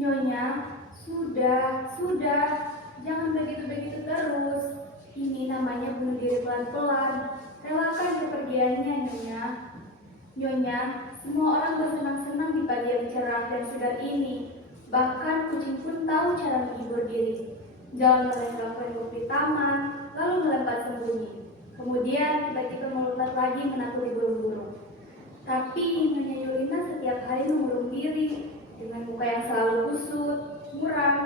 Nyonya, sudah, jangan begitu-begitu terus. Ini namanya bunuh diri pelan-pelan. Relakan kepergiannya, Nyonya. Nyonya, semua orang bersenang-senang di pagi yang cerah dan segar ini. Bahkan kucing pun tahu cara menghibur diri. Jalan melenggang di taman, lalu melempar sembunyi. Kemudian tiba-tiba melompat lagi menakuni burung-burung. Tapi Nyonya Yulina setiap hari mengurung diri dengan muka yang selalu kusut, muram.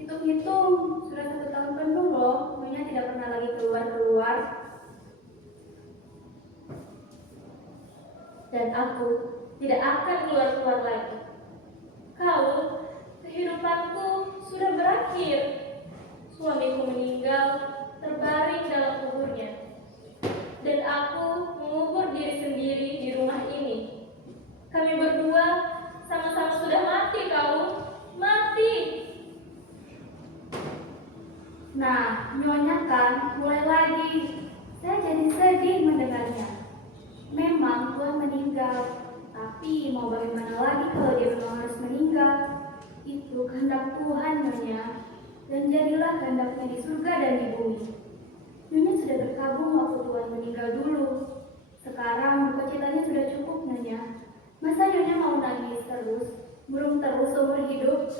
Hitung-hitung sudah 1 tahun penuh loh, Nyonya tidak pernah lagi keluar-keluar. Dan aku tidak akan keluar-keluar lagi. Kehidupanku sudah berakhir. Suamiku meninggal, terbaring dalam kuburnya. Dan aku mengubur diri sendiri di rumah ini. Kami berdua sama-sama sudah mati, mati. Nah, Nyonya kan mulai lagi. Saya jadi sedih mendengarnya. Memang Tuhan meninggal, tapi mau bagaimana lagi kalau dia memang harus meninggal? Itu kehendak Tuhan, Nyonya. Dan jadilah kehendaknya di surga dan di bumi. Nyonya sudah berkabung waktu Tuhan meninggal dulu. Sekarang duka citanya sudah cukup, Nyonya. Masa Nyonya mau nangis terus, murung terus seumur hidup?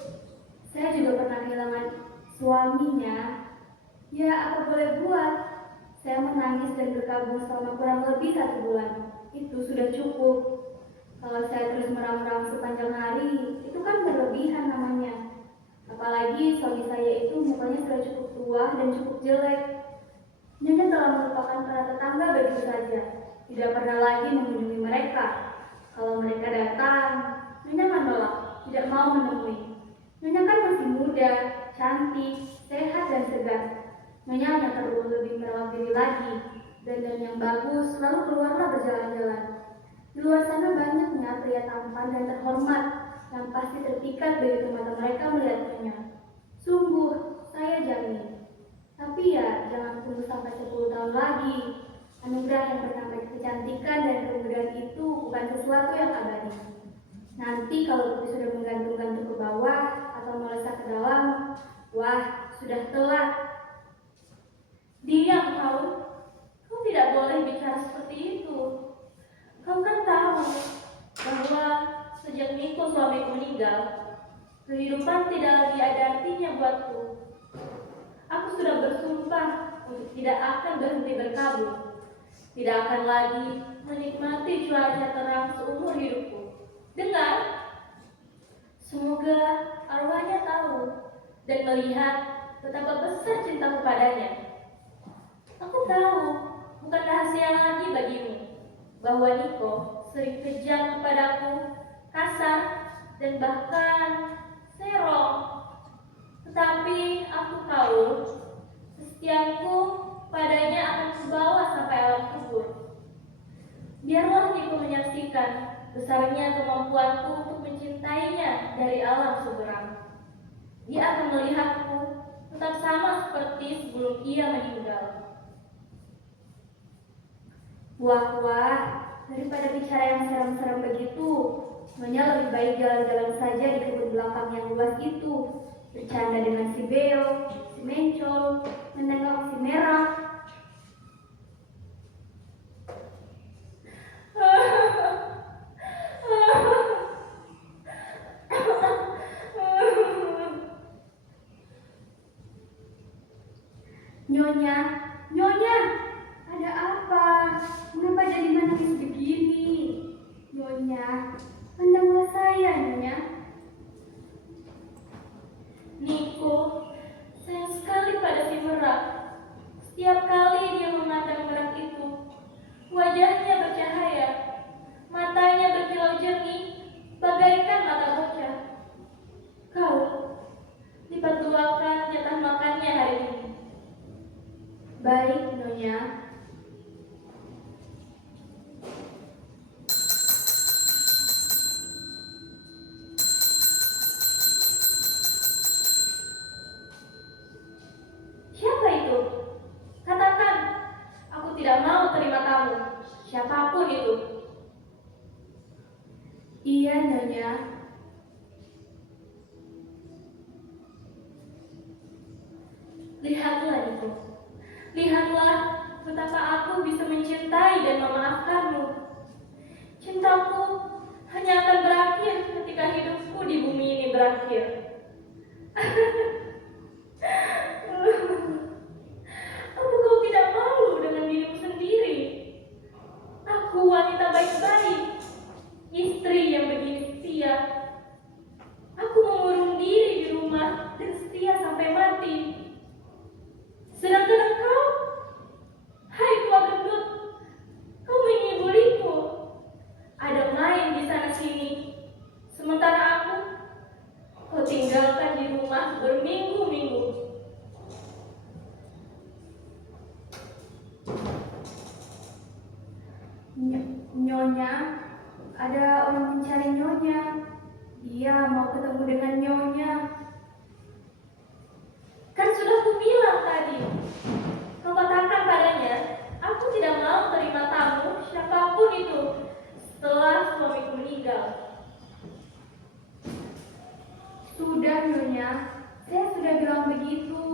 Saya juga pernah kehilangan suaminya. Ya, apa boleh buat? Saya menangis dan berkabung selama kurang lebih 1 bulan. Itu sudah cukup. Kalau saya terus meram-ram sepanjang hari, itu kan berlebihan namanya. Apalagi suami saya itu mukanya sudah cukup tua dan cukup jelek. Nyonya telah melupakan para tetangga begitu saja. Tidak pernah lagi mengunjungi mereka. Kalau mereka datang, Nyonya menolak, tidak mau menemui. Nyonya kan masih muda, cantik, sehat dan segar. Nyonya hanya perlu lebih merawat diri lagi. Dandan yang bagus, lalu keluarlah berjalan-jalan. Di luar sana banyaknya pria tampan dan terhormat yang pasti terpikat begitu mata mereka melihat Nyonya. Sungguh, saya jamin. Tapi ya, jangan tunggu sampai 10 tahun lagi. Anugerah yang bernama kecantikan dan kemudahan itu bukan sesuatu yang abadi. Nanti kalau putri sudah menggantung-gantung ke bawah atau melesat ke dalam, wah, sudah telat. Diam kau tidak boleh bicara seperti itu. Kau kan tahu bahwa sejak Niko suamiku meninggal, kehidupan tidak lagi ada artinya buatku. Aku sudah bersumpah untuk tidak akan berhenti berkabung, tidak akan lagi menikmati cuaca terang seumur hidupku. Dengar, semoga arwahnya tahu dan melihat betapa besar cintaku padanya. Aku tahu, bukan rahasia lagi bagimu, bahwa Niko sering kejam kepadaku, kasar, dan bahkan serong. Tetapi aku tahu, kesetiaanku padanya akan kubawa sampai alam kubur. Biarlah Niko menyaksikan besarnya kemampuanku untuk mencintainya dari alam seberang. Dia akan melihatku tetap sama seperti sebelum ia meninggal. Wah, daripada bicara yang serem-serem begitu, Nyonya lebih baik jalan-jalan saja di kebun belakang yang luas itu, bercanda dengan si Beo, si Mencol, menengok si Merah. Nyonya, ada apa? Mengapa jadi menangis begini? Nyonya, pandanglah saya, Nyonya. Niko, sayang sekali pada si Merak. Setiap kali dia memandang Merak itu, wajahnya bercahaya, matanya berkilau jernih, bagaikan mata bocah. Kau, lipat duakan jatah makannya hari ini. Baik, Nyonya. Siapa itu? Katakan, aku tidak mau terima tamu, siapapun itu. Iya, Nyonya. denganmu. Lihatlah betapa aku bisa mencintai dan memaafkanmu. Cintaku hanya akan berakhir ketika hidupku di bumi ini berakhir. Apa kau tidak malu dengan dirimu sendiri? Aku wanita baik-baik, istri yang begini setia. Aku mengurung diri di rumah dan setia sampai mati. Sedangkan engkau, hai tua gendut, kau menyibuliku. Ada main di sana sini. Sementara aku, kau tinggalkan di rumah berminggu-minggu. Nyonya, ada orang mencari Nyonya. Dia mau ketemu dengan Nyonya. Kan sudah kubilang tadi. Kau katakan padanya, aku tidak mau terima tamu siapapun itu setelah suamiku meninggal. Sudah Nyonya, saya sudah bilang begitu.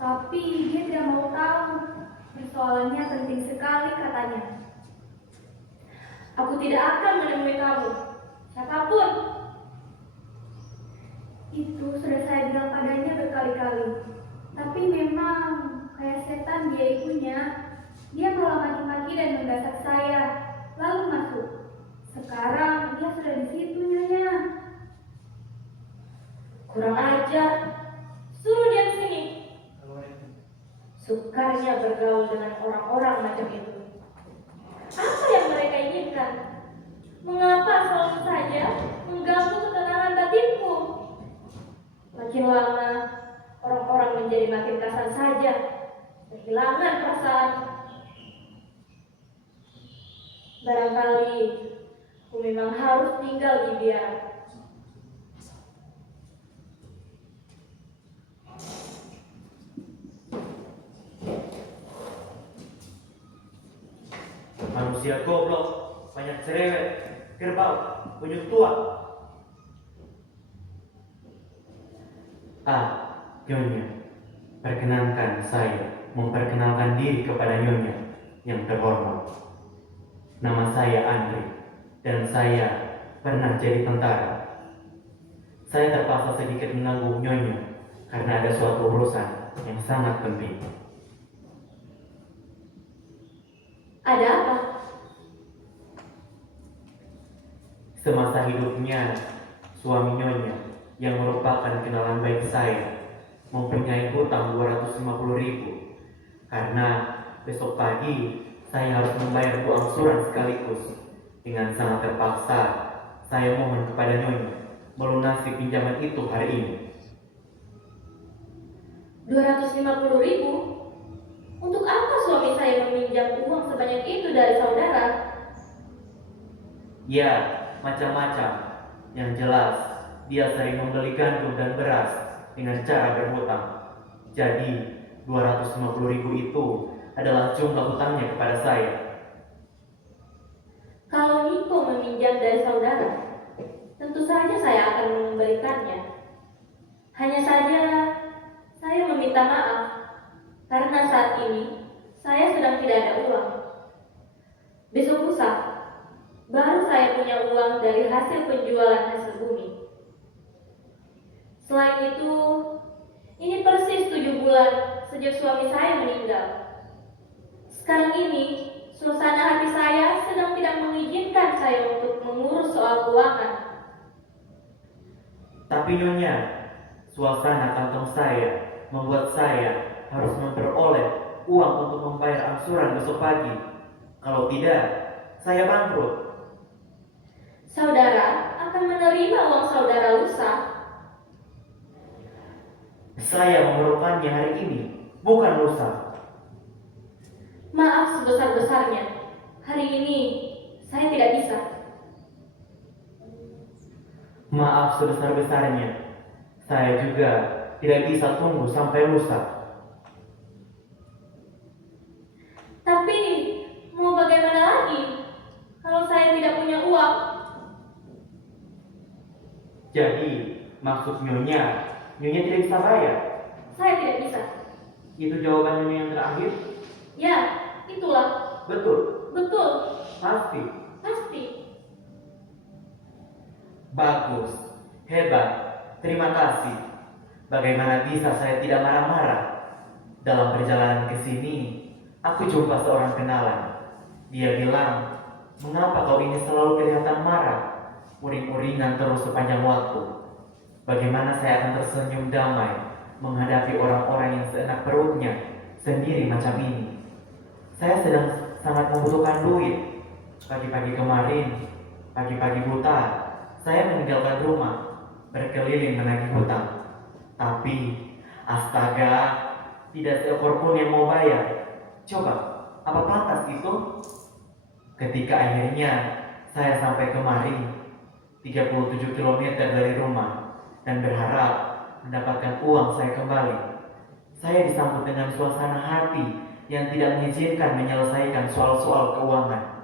Tapi dia tidak mau tahu. Persoalannya penting sekali katanya. Aku tidak akan menemui kamu, siapapun. Itu sudah saya bilang padanya berkali-kali. Tapi memang kayak setan dia ibunya. Dia malah maki-maki dan menggasak saya, lalu masuk. Sekarang dia sudah di situ Nyonya. Kurang ajar. Suruh dia ke sini. Sukarnya bergaul dengan orang-orang macam itu. Apa yang mereka inginkan? Mengapa selalu saja mengganggu ketenangan batinku? Makin lama, orang-orang menjadi makin kasar saja, kehilangan perasaan. Barangkali aku memang harus tinggal di biara. Manusia goblok, banyak cerewet, kerbau, kunjung tua. Nyonya, perkenankan saya memperkenalkan diri kepada Nyonya yang terhormat. Nama saya Andre, dan saya pernah jadi tentara. Saya terpaksa sedikit mengganggu Nyonya karena ada suatu urusan yang sangat penting. Ada apa? Semasa hidupnya, suami Nyonya yang merupakan kenalan baik saya mempunyai hutang 250.000 karena besok pagi saya harus membayar angsuran sekaligus. Dengan sangat terpaksa, saya mohon kepada Nyonya melunasi pinjaman itu hari ini. 250.000? Untuk apa suami saya meminjam uang sebanyak itu dari saudara? Ya, macam-macam. Yang jelas, dia sering membeli gandum dan beras dengan cara berhutang. Jadi, 250.000 itu adalah jumlah hutangnya kepada saya. Kalau Niko meminjam dari saudara, tentu saja saya akan memberikannya. Hanya saja, saya meminta maaf karena saat ini saya sedang tidak ada uang. Besok lusa, baru saya punya uang dari hasil penjualan hasil bumi. Selain itu, ini persis 7 bulan sejak suami saya meninggal. Sekarang ini, suasana hati saya sedang tidak mengizinkan saya untuk mengurus soal keuangan. Tapi Nyonya, suasana kantong saya membuat saya harus memperoleh uang untuk membayar angsuran besok pagi. Kalau tidak, saya bangkrut. Saudara akan menerima uang saudara lusa. Saya memerlukannya hari ini, bukan lusa. Maaf sebesar-besarnya, hari ini saya tidak bisa. Maaf sebesar-besarnya, saya juga tidak bisa tunggu sampai lusa. Tapi mau bagaimana lagi kalau saya tidak punya uang? Jadi, maksud Nyonya tidak bisa bayar. Saya tidak bisa. Itu jawabannya yang terakhir? Ya, itulah. Betul, Betul. pasti. Pasti. Bagus, hebat, terima kasih. Bagaimana bisa saya tidak marah-marah? Dalam perjalanan ke sini, aku jumpa seorang kenalan. Dia bilang, mengapa kau ini selalu kelihatan marah? Uring-uringan terus sepanjang waktu. Bagaimana saya akan tersenyum damai menghadapi orang-orang yang seenak perutnya sendiri macam ini? Saya sedang sangat membutuhkan duit. Pagi-pagi kemarin, pagi-pagi buta, saya meninggalkan rumah, berkeliling menagih hutang. Tapi, astaga, tidak seekor pun yang mau bayar. Coba, apa pantas itu? Ketika akhirnya saya sampai kemari, 37 kilometer dari rumah, dan berharap mendapatkan uang saya kembali. Saya disambut dengan suasana hati yang tidak mengizinkan menyelesaikan soal-soal keuangan.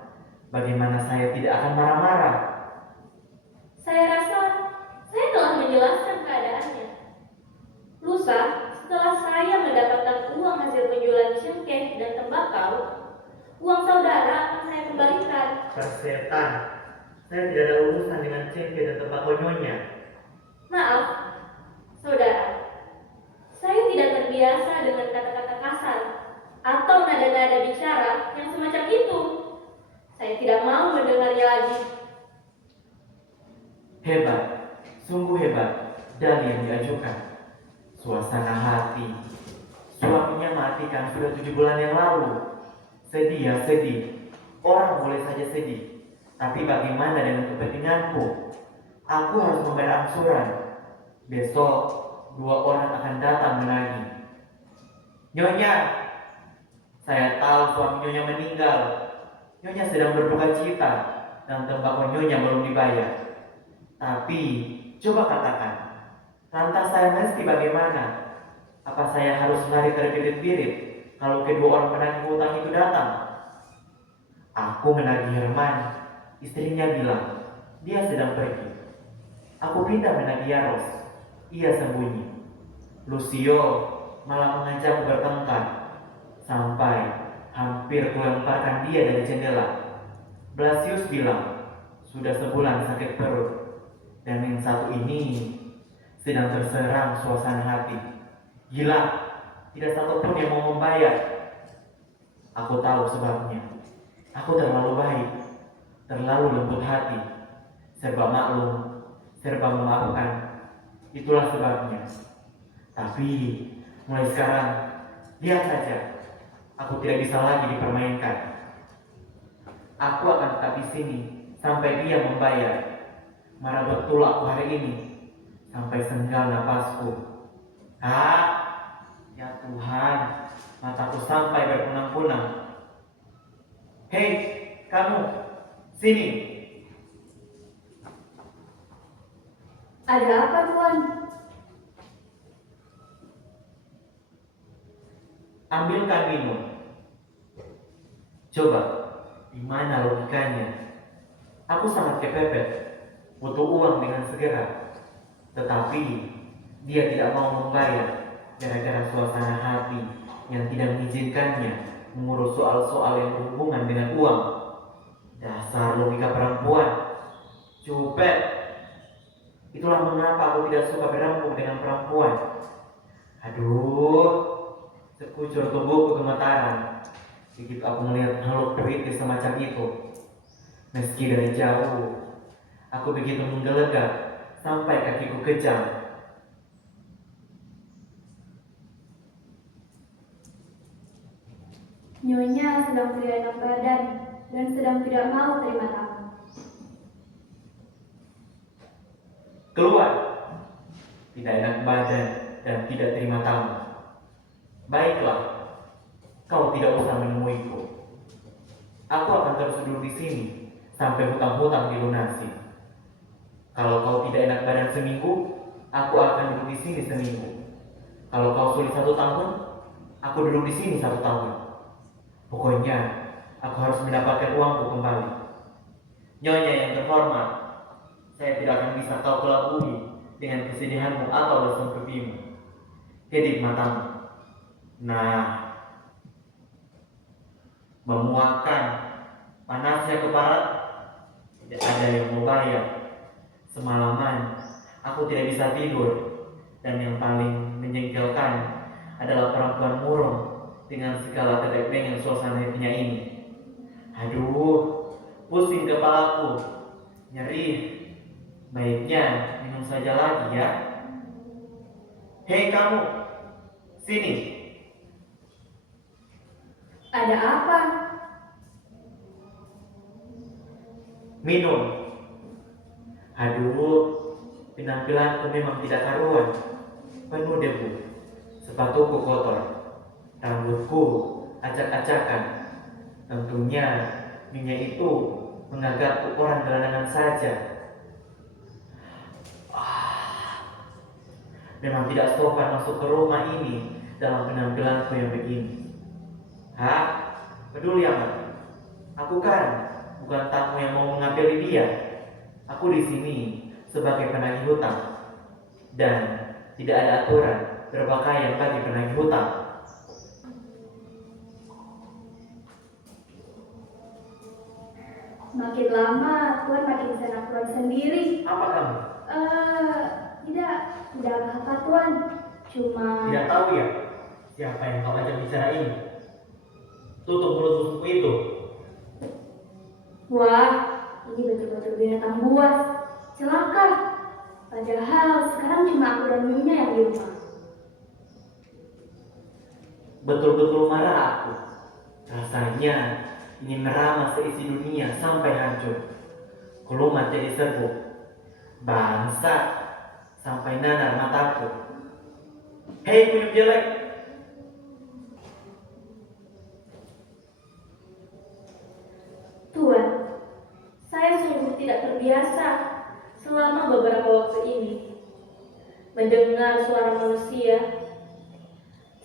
Bagaimana saya tidak akan marah-marah? Saya rasa saya telah menjelaskan keadaannya. Lusa, setelah saya mendapatkan uang hasil penjualan cengkeh dan tembakau, uang saudara akan saya kembalikan. Persetan, saya tidak ada urusan dengan cengkeh dan tembakau nyonya. Maaf, saudara. Saya tidak terbiasa dengan kata-kata kasar atau nada-nada bicara yang semacam itu. Saya tidak mau mendengarnya lagi. Hebat, sungguh hebat, dalih yang diajukan. Suasana hati. Suaminya mati kan sudah 7 bulan yang lalu. Sedih ya sedih. Orang boleh saja sedih. Tapi bagaimana dengan kepentinganku? Aku harus membayar angsuran. Besok 2 orang akan datang menagih. Nyonya, saya tahu suami Nyonya meninggal. Nyonya sedang berduka cita dan tembakau Nyonya belum dibayar. Tapi, coba katakan, lantas saya mesti bagaimana? Apa saya harus lari terbirit-birit kalau kedua orang penagih hutang itu datang? Aku menagih Herman, istrinya bilang, dia sedang pergi. Aku pindah menagih Yaros, ia sembunyi. Lucio malah mengajakku bertengkar, sampai hampir kulemparkan dia dari jendela. Blasius bilang, sudah sebulan sakit perut, dan yang satu ini sedang terserang suasana hati. Gila, tidak satupun yang mau membayar. Aku tahu sebabnya. Aku terlalu baik, terlalu lembut hati, serba maklum, serba memaafkan. Itulah sebabnya. Tapi mulai sekarang, lihat saja, aku tidak bisa lagi dipermainkan. Aku akan tetap di sini sampai dia membayar. Marah betul aku hari ini, sampai senggal napasku. Ya Tuhan, mataku sampai berpunang-punang. Hei, kamu, sini. Ada apa, Tuan? Ambilkan minum. Coba, di mana logikanya? Aku sangat kepepet, butuh uang dengan segera. Tetapi, dia tidak mau membayar gara-gara suasana hati yang tidak mengizinkannya mengurus soal-soal yang berhubungan dengan uang. Dasar logika perempuan. Cupet. Itulah mengapa aku tidak suka berembung dengan perempuan. Aduh, sekucur tubuhku gemetaran begitu aku melihat makhluk kritis semacam itu. Meski dari jauh, aku begitu menggelegak sampai kakiku kejang. Nyonya sedang tidak enak badan dan sedang tidak mau terima tamu. Keluar. Tidak enak badan dan tidak terima tamu. Baiklah, kau tidak usah menemuiku. Aku akan terus duduk di sini sampai hutang-hutang dilunasi. Kalau kau tidak enak badan seminggu, aku akan duduk di sini seminggu. Kalau kau sulit 1 tahun, aku duduk di sini 1 tahun. Pokoknya, aku harus mendapatkan uangku kembali. Nyonya yang terhormat, saya tidak akan bisa kau kelabui dengan kesedihanmu atau lesung pipimu. Kedip matamu. Nah, memuakkan panasnya ke barat, tidak ada yang mau bayar. Semalaman aku tidak bisa tidur, dan yang paling menjengkelkan adalah perempuan murung dengan segala ketepengan suasana hatinya ini. Aduh, pusing kepalaku, nyeri. Baiknya minum saja lagi ya. Hei kamu, sini. Ada apa? Minum. Aduh, penampilanku memang tidak karuan. Penuh debu. Sepatuku kotor. Rambutku acak-acakan. Tentunya Nyonya itu menganggapku orang gelandangan saja. Memang tidak sopan masuk ke rumah ini dalam penampilanku yang begini. Hah? Peduli amat. Aku kan bukan tamu yang mau mengambil dia. Aku di sini sebagai penagih hutang, dan tidak ada aturan berpakaian bagi penagih hutang. Makin lama, Tuan makin senang Tuan sendiri. Apa kamu? Tidak apa-apa Tuan. Cuma... Tidak tahu ya siapa yang kau ajak bicara ini? Tutup mulut busukmu itu. Wah, ini betul-betul binatang buas. Celaka. Padahal sekarang cuma aku dan Nyonya yang di rumah. Betul-betul marah aku. Rasanya ingin meramah seisi dunia sampai hancur. Kelumat jadi serbuk. Bangsa sampai nanar mataku. Hei kunyuk jelek. Tuan, saya sungguh tidak terbiasa selama beberapa waktu ini mendengar suara manusia.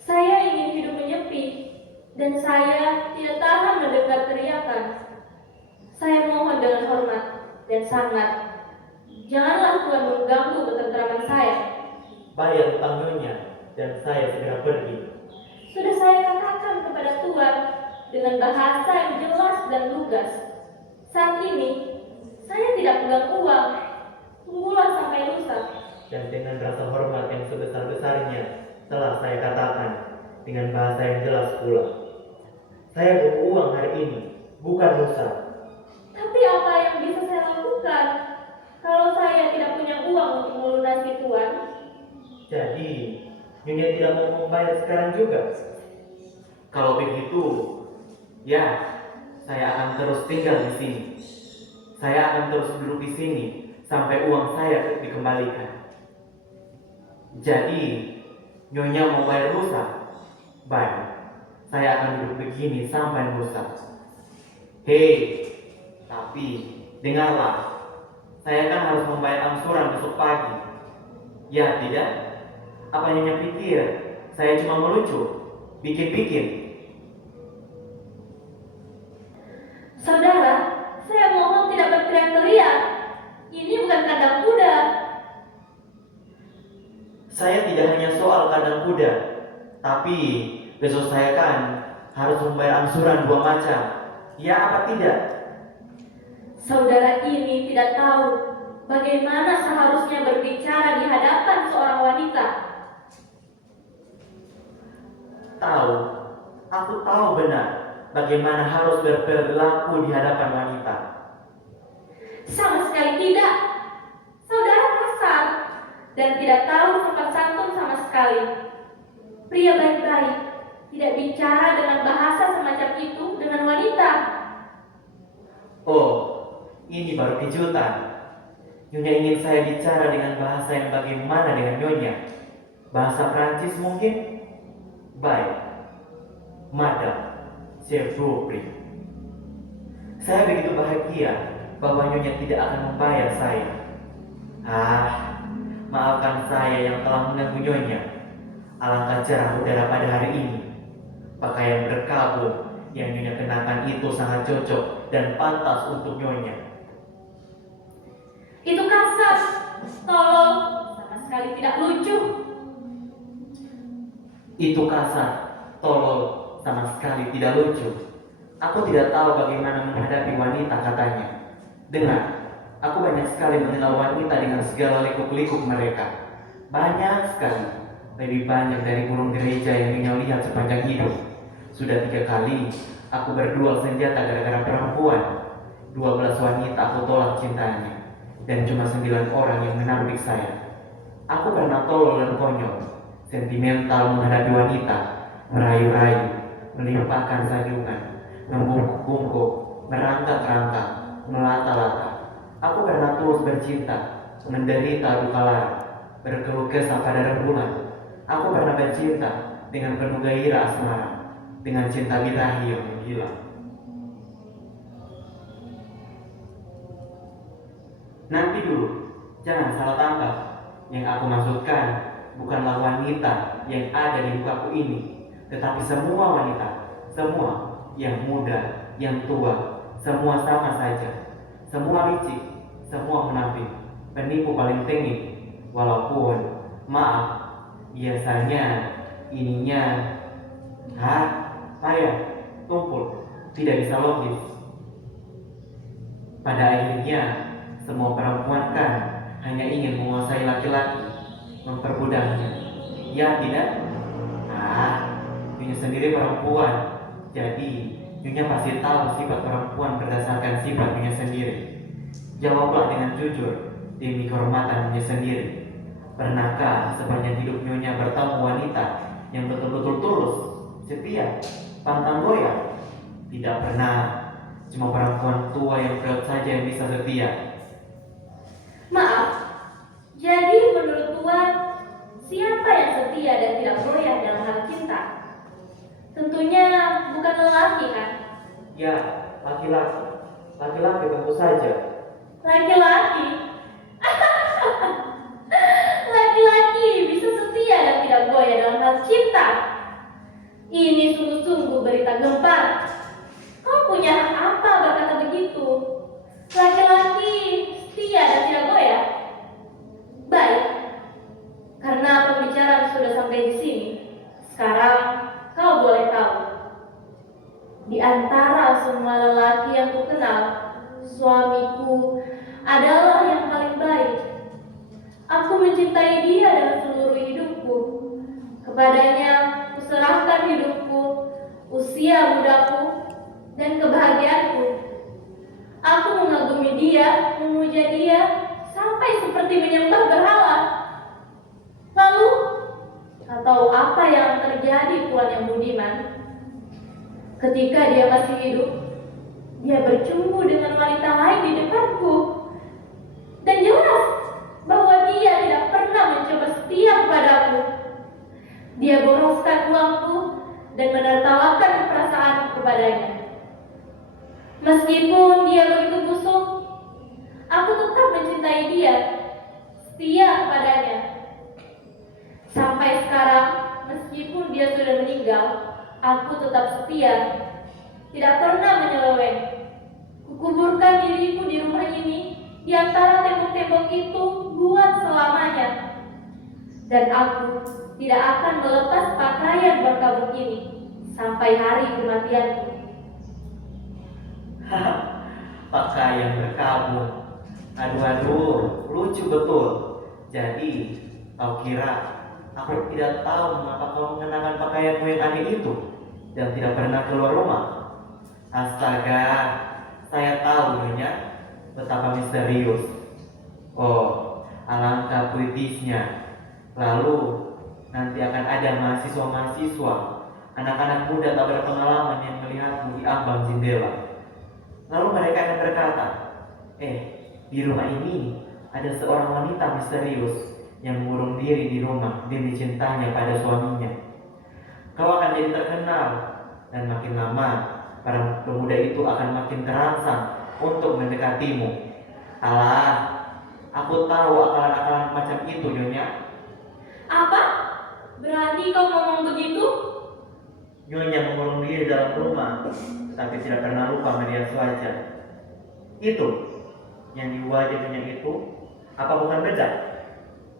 Saya ingin hidup menyepi dan saya tidak tahan mendengar teriakan. Saya mohon dengan hormat dan sangat, janganlah Tuan mengganggu ketentraman saya. Bayar utang Nyonya dan saya segera pergi. Sudah saya katakan kepada Tuan dengan bahasa yang jelas dan lugas. Saat ini, saya tidak pegang uang. Tunggulah sampai lusa. Dan dengan rasa hormat yang sebesar-besarnya telah saya katakan dengan bahasa yang jelas pula. Saya butuh uang hari ini, bukan lusa. Tapi apa yang bisa saya lakukan kalau saya tidak punya uang untuk melunasi Tuan? Jadi, Nyonya tidak mau membayar sekarang juga? Kalau begitu, ya, saya akan terus tinggal di sini. Saya akan terus duduk di sini sampai uang saya dikembalikan. Jadi, Nyonya mau bayar lusa? Baik, saya akan duduk begini sampai lusa. Hei, tapi dengarlah, saya kan harus membayar angsuran besok pagi. Ya tidak? Apa Nyonya pikir saya cuma melucu, bikin-bikin? Saudara, saya mohon tidak berteriak-teriak. Ini bukan kandang kuda. Saya tidak hanya soal kandang kuda, tapi besok saya kan harus membayar angsuran 2 macam. Ya apa tidak? Saudara ini tidak tahu bagaimana seharusnya berbicara di hadapan seorang wanita. Tahu, aku tahu benar bagaimana harus berperilaku di hadapan wanita. Sama sekali tidak. Saudara kasar dan tidak tahu sopan santun sama sekali. Pria baik-baik tidak bicara dengan bahasa semacam itu dengan wanita. Oh, ini baru kejutan. Nyonya ingin saya bicara dengan bahasa yang bagaimana dengan Nyonya? Bahasa Prancis mungkin? Baik, Madame, s'il vous plaît. Saya begitu bahagia bahwa Nyonya tidak akan membayar saya. Maafkan saya yang telah mengganggu Nyonya. Alangkah cerah udara pada hari ini. Pakaian berkabut yang Nyonya kenakan itu sangat cocok dan pantas untuk Nyonya. Itu kasar, tolong, sama sekali tidak lucu. Itu kasar, tolol, sama sekali tidak lucu. Aku tidak tahu bagaimana menghadapi wanita, katanya. Dengar, aku banyak sekali mengenal wanita dengan segala likuk-likuk mereka. Banyak sekali, lebih banyak dari burung gereja yang Nyonya lihat sepanjang hidup. Sudah 3 kali aku berduel senjata gara-gara perempuan. 12 wanita aku tolak cintanya, dan cuma 9 orang yang menampik saya. Aku pernah tolol dan konyol, sentimental menghadapi wanita, merayu-rayu, melimpahkan sanjungan, membungkuk-bungkuk, merangkak-rangkak, melata-lata. Aku pernah tulus bercinta, menderita duka lara, berkeluh kesah pada rembulan. Aku pernah bercinta dengan penuh gairah asmara, dengan cinta birahi yang menghilang. Nanti dulu, jangan salah tangkap. Yang aku maksudkan bukanlah wanita yang ada di mukaku ini, tetapi semua wanita, semua, yang muda, yang tua, semua sama saja. Semua licik, semua munafik, penipu paling tengik. Walaupun, maaf, biasanya ininya payah, tumpul, tidak bisa logis. Pada akhirnya, semua perempuan kan hanya ingin menguasai laki-laki, memperbudaknya. Ya tidak? Nyonya sendiri perempuan, jadi Nyonya pasti tahu sifat perempuan berdasarkan sifat Nyonya sendiri. Jawablah dengan jujur, demi kehormatan Nyonya sendiri. Pernahkah sepanjang hidup Nyonya bertemu wanita yang betul-betul tulus, setia, pantang goyah? Tidak pernah. Cuma perempuan tua yang proud saja yang bisa setia. Maaf, jadi menurut Tuan, siapa yang setia dan tidak goyah dalam hal cinta? Tentunya bukan lelaki, kan? Ya, laki-laki. Laki-laki tentu saja. Laki-laki? Laki-laki bisa setia dan tidak goyah dalam hal cinta? Ini sungguh-sungguh berita gempar. Kau punya hak apa berkata begitu? Laki-laki setia dan tidak goyah? Baik, karena pembicaraan sudah sampai di sini. Sekarang kau boleh tahu. Di antara semua lelaki yang kukenal, suamiku adalah yang paling baik. Aku mencintai dia dengan seluruh hidupku. Kepadanya kuserahkan hidupku, usia mudaku, dan kebahagiaanku. Aku mengagumi dia, memuja dia, sampai seperti menyembah berhala. Lalu, kau tahu apa yang terjadi, Tuan yang budiman? Ketika dia masih hidup, dia bercumbu dengan wanita lain di depanku. Dan jelas bahwa dia tidak pernah mencoba setia kepadaku. Dia boroskan uangku dan menertawakan perasaanku kepadanya. Meskipun dia begitu busuk, aku tetap mencintai dia, setia kepadanya. Sampai sekarang, meskipun dia sudah meninggal, aku tetap setia, tidak pernah menyeleweng. Kukuburkan diriku di rumah ini, di antara tembok-tembok itu buat selamanya. Dan aku tidak akan melepas pakaian berkabut ini sampai hari kematianku. Pakaian berkabut. Aduh, lucu betul. Jadi, kau kira aku tidak tahu mengapa kau mengenakan pakaianmu yang aneh itu dan tidak pernah keluar rumah? Astaga, saya tahu Nyonya betapa misterius. Oh, alangkah puitisnya. Lalu, nanti akan ada mahasiswa-mahasiswa, anak-anak muda tak berpengalaman yang melihatmu di ambang jendela. Lalu mereka akan berkata, di rumah ini ada seorang wanita misterius yang mengurung diri di rumah demi cintanya pada suaminya. Kau akan jadi terkenal, dan makin lama para pemuda itu akan makin terangsang untuk mendekatimu. Alah, aku tahu akalan-akalan macam itu, Nyonya. Apa? Berani kau ngomong begitu? Nyonya mengurung diri dalam rumah, tapi tidak pernah lupa melihat wajah. Itu, yang di wajah Nyonya itu, apa bukan bedak?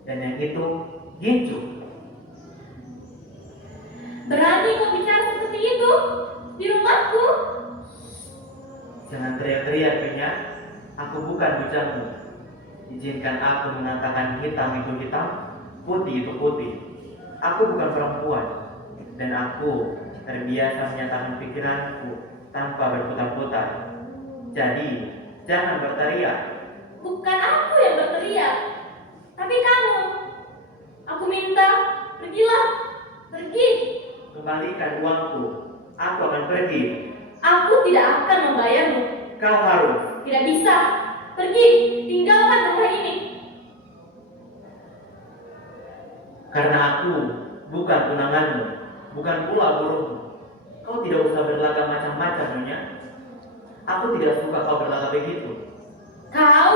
Dan yang itu, gincu. Berani kau bicara seperti itu di rumahku? Jangan teriak-teriak, Nyonya. Aku bukan bocahmu. Izinkan aku mengatakan hitam itu hitam, putih itu putih. Aku bukan perempuan, dan aku terbiasa menyatakan pikiranku tanpa berputar-putar. Jadi, jangan berteriak. Bukan aku yang berteriak, tapi kamu. Aku minta, pergilah, pergi. Kembalikan uangku. Aku akan pergi. Aku tidak akan membayarmu. Kau harus. Tidak bisa. Pergi, tinggalkan rumah ini. Karena aku bukan tunanganmu, bukan pula buruhmu. Kau tidak usah berlagak macam-macam, Nyonya. Aku tidak suka kau berlagak begitu. Kau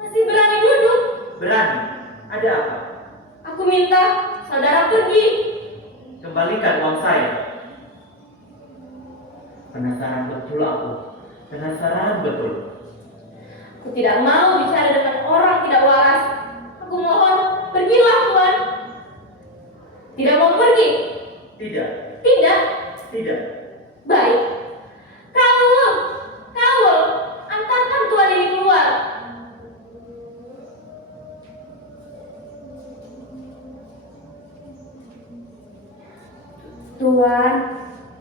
masih berani duduk? Berani? Ada apa? Aku minta saudara pergi. Kembalikan uang saya. Penasaran betul aku. Penasaran betul. Aku tidak mau bicara dengan orang tidak waras. Aku mohon, pergilah Tuan. Tidak mau pergi? Tidak. Tidak? Tidak. Baik. Kau, antarkan Tuan ini keluar. Tuan,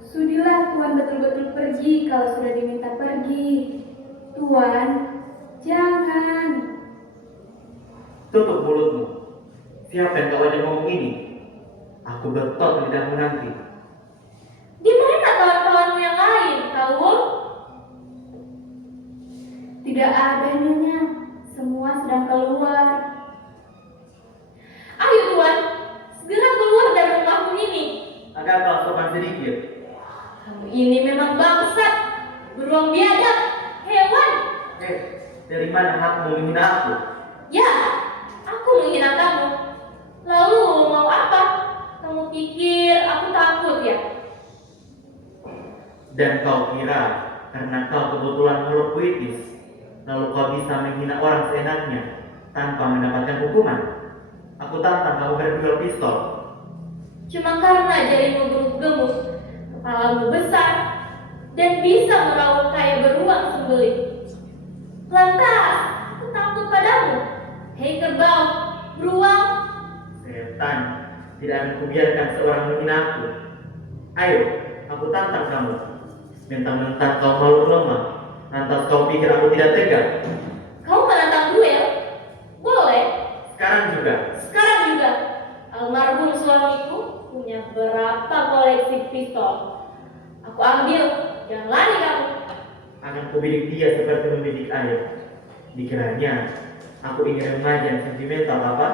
sudilah Tuan betul-betul pergi kalau sudah diminta pergi. Tuan, jangan. Tutup mulutmu. Siapa yang kau ajak ngomong ini? Aku betot lidahmu nanti. Di mana kawan-kawanmu yang lain, tahu? Tidak ada, Nyonya. Semua sedang keluar. Ayo Tuan, segera keluar dari rumahmu ini. Agak kau sopan sedikit. Kamu ini memang bangsat, beruang biadab, hewan. Dari mana hakmu menghina aku? Ya, aku menghina kamu. Lalu mau apa? Kamu pikir aku takut ya? Dan kau kira karena kau kebetulan mulut puitis, lalu kau bisa menghina orang seenaknya tanpa mendapatkan hukuman? Aku tantang kamu berduel pistol. Cuma karena jarimu gemuk, kepalamu besar, dan bisa meraup kayak beruang sembelih. Lantas, aku takut padamu. Hei kerbau, beruang. Setan, tidak akan kubiarkan seorang menghina aku. Ayo, aku tantang kamu. Mentang-mentang kau malu lemah, lantas kau pikir aku tidak tega. Kau menantang duel? Boleh. Sekarang juga. Almarhum suamiku punya berapa koleksi pistol. Aku ambil, jangan lari kamu. Akan kubidik dia seperti membidik ayam. Dikiranya aku ingin remaja yang sentimental, apa?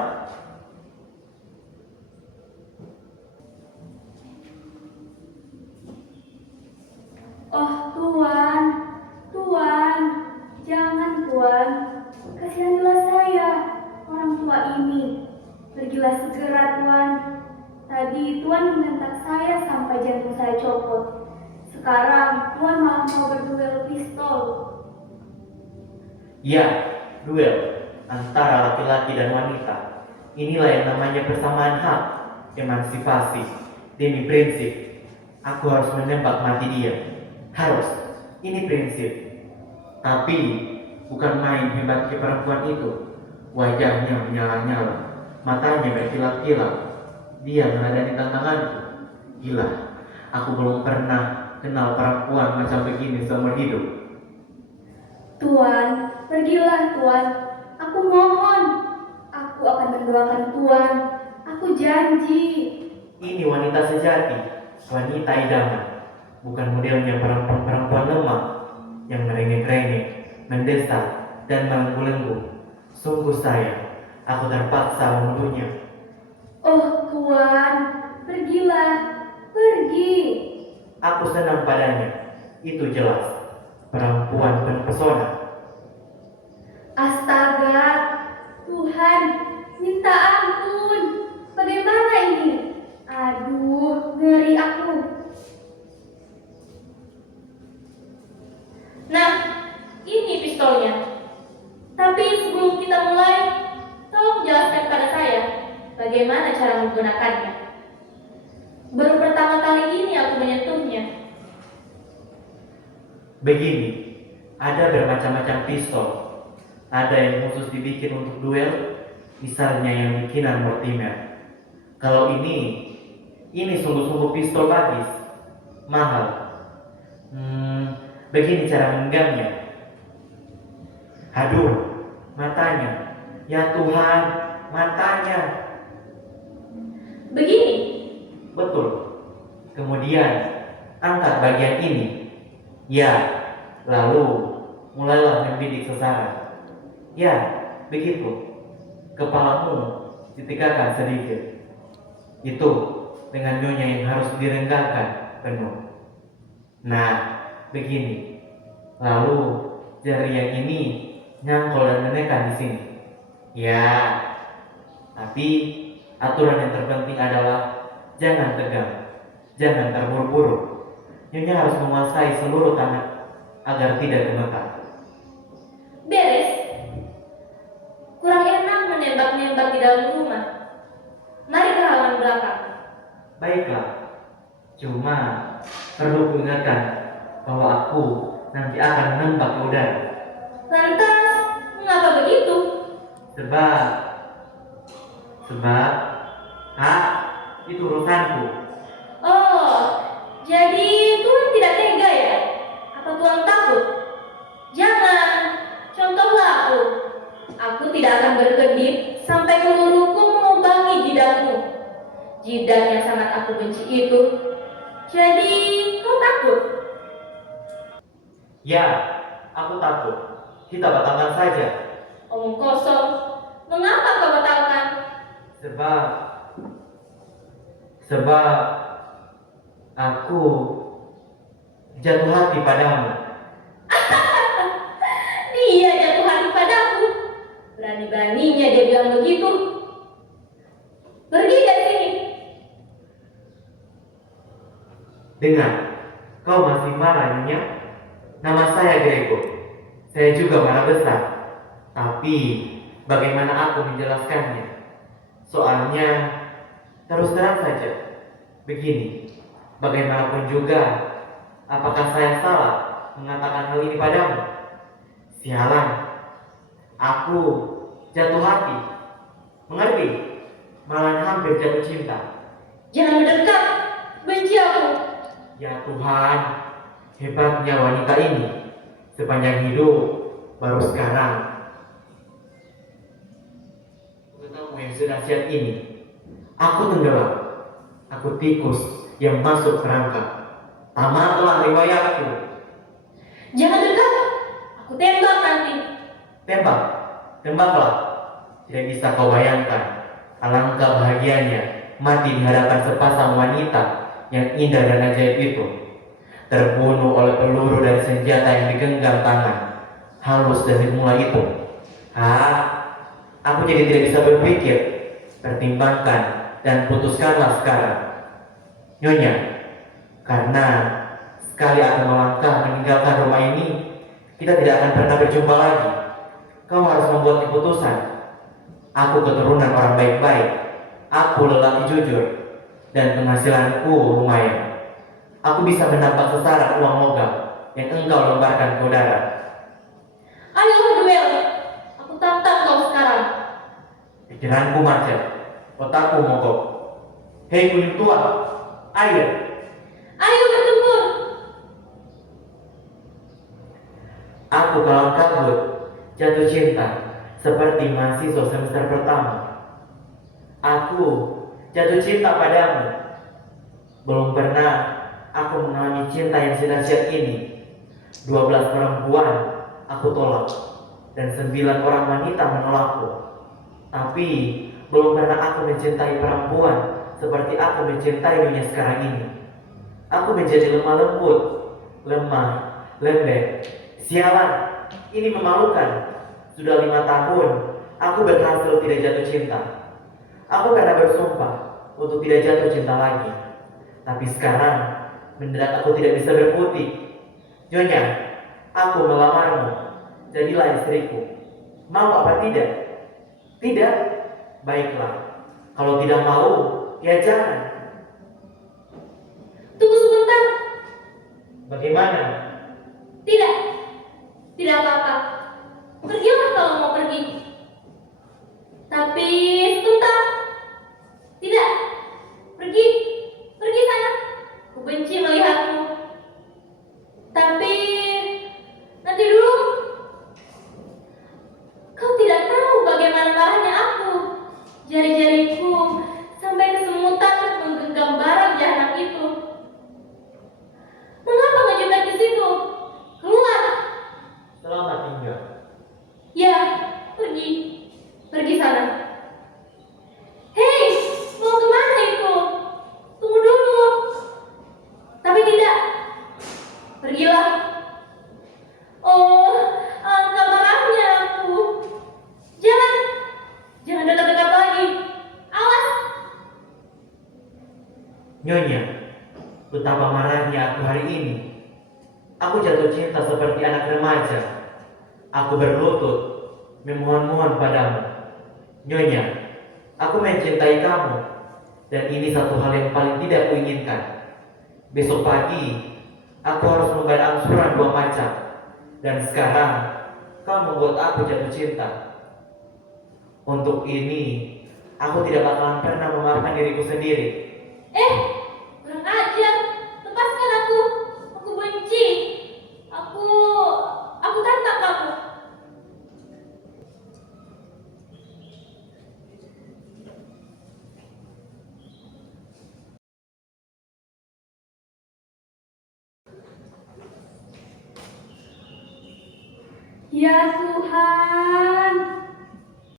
Oh Tuan, jangan Tuan. Kasihanilah saya, orang tua ini. Pergilah segera Tuan. Tadi Tuan membentak saya sampai jantung saya copot. Sekarang Tuan malah mau berduel pistol. Ya, duel antara laki-laki dan wanita. Inilah yang namanya persamaan hak, emansipasi, demi prinsip. Aku harus menembak mati dia. Harus, ini prinsip. Tapi bukan main hebat ke perempuan itu. Wajahnya menyala-nyala, matanya berkilat-kilat. Dia meladani tantanganku. Gila, aku belum pernah kenal perempuan macam begini seumur hidup. Tuan, pergilah Tuan. Aku mohon. Aku akan mendoakan Tuan. Aku janji. Ini wanita sejati, wanita idaman. Bukan modelnya perempuan-perempuan lemah yang merengek-rengek, mendesak, dan melenggu-lenggu. Sungguh sayang, aku terpaksa membunuhnya. Oh Tuan, pergilah. Pergi. Aku senang padanya, itu jelas. Perempuan terpesona. Astaga, Tuhan, minta ampun. Bagaimana ini? Aduh, ngeri aku. Nah, ini pistolnya. Tapi sebelum kita mulai, tolong jelaskan pada saya bagaimana cara menggunakannya. Baru pertama Begini, ada bermacam-macam pistol. Ada yang khusus dibikin untuk duel, misalnya yang bikinan Mortimer. Kalau ini sungguh-sungguh pistol bagis, mahal. Begini cara menggenggamnya. Aduh, matanya. Ya Tuhan, matanya. Begini. Betul. Kemudian, angkat bagian ini. Ya, lalu mulailah membidik sasaran. Ya, begitu. Kepalamu ditegakkan sedikit. Itu dengan nyonya yang harus direnggakan penuh. Nah, begini. Lalu jari yang ini nyangkol dan menekan di sini. Ya, tapi aturan yang terpenting adalah jangan tegang, jangan terburu-buru. Nyonya harus menguasai seluruh tangan agar tidak gemetar. Beres. Kurang enak menembak-nembak di dalam rumah. Mari ke halaman belakang. Baiklah, cuma perlu kuingatkan bahwa aku nanti akan menembak ke udara. Lantas, mengapa begitu? Sebab, itu urusanku. Oh, jadi Tuhan tidak tega ya? Apa Tuhan takut? Jangan, contohlah aku. Aku tidak akan berkedip sampai peluruku melubangi jidatmu. Jidat yang sangat aku benci itu. Jadi, kau takut? Ya, aku takut. Kita batalkan saja. Omong kosong. Mengapa kau batalkan? Sebab aku jatuh hati padamu. Dia jatuh hati padaku. Berani-beraninya dia bilang begitu. Pergi dari sini. Dengar, kau masih marah Nyonya? Nama saya Grego. Saya juga marah besar. Tapi bagaimana aku menjelaskannya? Soalnya terus terang saja. Begini, bagaimanapun juga, apakah saya salah mengatakan hal ini padamu? Sialan, aku jatuh hati. Mengerti? Malah hampir jatuh cinta. Jangan mendekat. Benci aku. Ya Tuhan, hebatnya wanita ini. Sepanjang hidup, baru sekarang ketemu yang sedahsyat ini. Aku tenggelam. Aku tikus yang masuk perangkap. Tamatlah riwayatku. Jangan dekat. Aku tembak nanti. Tembaklah. Tidak bisa kau bayangkan alangkah bahagianya mati di hadapan sepasang wanita yang indah dan ajaib itu, terbunuh oleh peluru dari senjata yang digenggam tangan halus dan dimulai itu. Aku jadi tidak bisa berpikir. Pertimbangkan dan putuskanlah sekarang, Nyonya. Karena sekali aku melangkah meninggalkan rumah ini, kita tidak akan pernah berjumpa lagi. Kau harus membuat keputusan. Aku keturunan orang baik-baik. Aku lelaki jujur. Dan penghasilanku lumayan. Aku bisa mendapat sesaran uang logam yang engkau lemparkan ke udara. Ayo duel. Aku tantang kau sekarang. Pikiranku macet, otakku mogok. Hei kuning tua, ayo. Ayo bertempur. Aku kalang kabut, jatuh cinta, seperti mahasiswa semester pertama. Aku jatuh cinta padamu. Belum pernah aku mengalami cinta yang sedahsyat ini. 12 perempuan aku tolak, dan 9 orang wanita menolakku. Tapi belum pernah aku mencintai perempuan seperti aku mencintai Nyonya sekarang ini. Aku menjadi lemah lembut, lemah, lembek. Sialan, ini memalukan. Sudah 5 tahun aku berhasil tidak jatuh cinta. Aku pernah bersumpah untuk tidak jatuh cinta lagi. Tapi sekarang mendadak aku tidak bisa berkutik. Nyonya, aku melamarmu. Jadilah istriku. Mau apa tidak? Tidak? Baiklah. Kalau tidak mau, ya jangan. Tunggu sebentar. Bagaimana? Tidak, tidak apa-apa. Pergilah kalau mau pergi. Tapi sebentar. Tidak, pergi, pergi sana. Aku benci melihatmu. Tapi nanti dulu. Kau tidak tahu bagaimana marahnya aku. Jari-jariku sampai kesemutan menggenggam barang jahanam itu. Mengapa ngejebak di situ? Keluar. Selamat tinggal. Ya, pergi. Pergi sana. Hei, mau kemana itu? Tunggu dulu. Tapi tidak. Pergilah. Oh, alangkah marahnya aku. Jangan. Jangan dekat-dekat lagi. Awas. Nyonya, betapa marahnya aku hari ini. Aku jatuh cinta seperti anak remaja. Aku berlutut, memohon-mohon padamu. Nyonya, aku mencintai kamu. Dan ini satu hal yang paling tidak kuinginkan. Besok pagi, aku harus membayar angsuran 2 macam. Dan sekarang, kau membuat aku jatuh cinta. Untuk ini, aku tidak bakalan pernah memaafkan diriku sendiri. Kurang ajar. Lepaskan aku. Aku benci. Aku tantang kamu. Ya Tuhan.